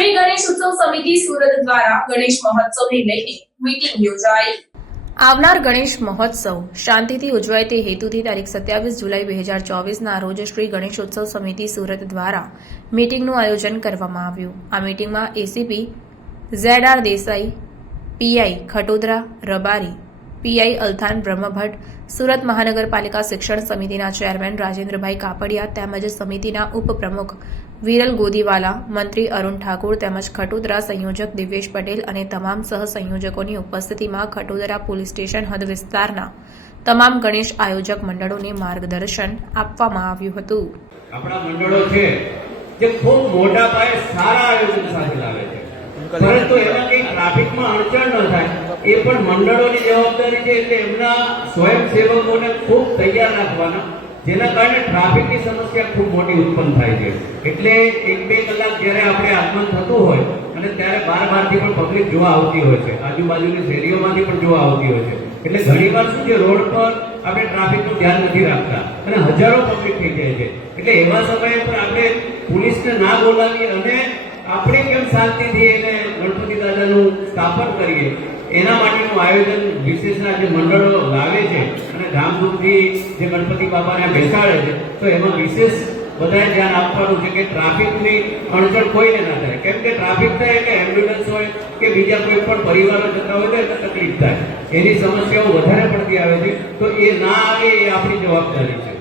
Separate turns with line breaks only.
ગણેશોત્સવ સમિતિ સુરત દ્વારા ગણેશ મહોત્સવને લઈને મીટિંગ યોજાઈ. આવનાર ગણેશ મહોત્સવ શાંતિથી ઉજવાય તે હેતુથી તારીખ સત્યાવીસ જુલાઈ બે હજાર ચોવીસના રોજ શ્રી ગણેશોત્સવ સમિતિ સુરત દ્વારા મીટિંગનું આયોજન કરવામાં આવ્યું. આ મીટિંગમાં ACP Z R Desai PI Khatodara, Rabari PI Althan Brahmbhatt, Surat મહાનગરપાલિકા શિક્ષણ સમિતિના ચેરમેન રાજેન્દ્રભાઈ કાપડિયા તેમજ સમિતિના ઉપપ્રમુખ વિરલ ગોદીવાલા, મંત્રી અરુણ ઠાકુર તેમજ ખટોદરા સંયોજક દિવ્યેશ પટેલ અને તમામ સહસંયોજકોની ઉપસ્થિતિમાં ખટોદરા પોલીસ સ્ટેશન હદ વિસ્તારના તમામ ગણેશ આયોજક મંડળોને માર્ગદર્શન આપવામાં આવ્યું હતું.
આપણા મંડળો છે જે ખૂબ મોટા પાયે સારા આયોજન સાથે લાવે છે. પરંતુ એમાં કંઈ ટ્રાફિકમાં અડચણ ન થાય. એ પણ મંડળોની જવાબદારી છે એટલે એમના સ્વયંસેવકોને ખૂબ તૈયાર રાખવાના. જેના કારણે ટ્રાફિકની સમસ્યા ખૂબ મોટી ઉત્પન્ન થાય છે. એટલે એક બે કલાક જ્યારે આપણે આગમન થતું હોય અને ત્યારે બાર બારથી પણ પબ્લિક જોવા આવતી હોય છે. આજુબાજુની શેરીઓમાંથી પણ જોવા આવતી હોય છે. એટલે ઘણીવાર શું છે, રોડ પર આપણે ટ્રાફિકનું ધ્યાન નથી રાખતા અને હજારો પબ્લિક થઈ જાય છે. એટલે એવા સમયે પણ આપણે પોલીસને ના બોલાવી અને આપણે કેમ શાંતિથી એને ગણપતિ દાદાનું સ્થાપન કરીએ એના માટેનું આયોજન વિશેષના જે મંડળો લાવે છે અને ધામધૂમથી જે ગણપતિ બાપાને બેસાડે છે, તો એમાં વિશેષ બધાએ ધ્યાન આપવાનું છે કે ટ્રાફિકની અડચણ કોઈને ના થાય. કેમ કે ટ્રાફિક થાય એટલે એમ્બ્યુલન્સ હોય કે બીજા કોઈ પણ પરિવારો જતા હોય તો તકલીફ થાય. એની સમસ્યાઓ વધારે પડતી આવે છે, તો એ ના આવે એ આપણી જવાબદારી છે.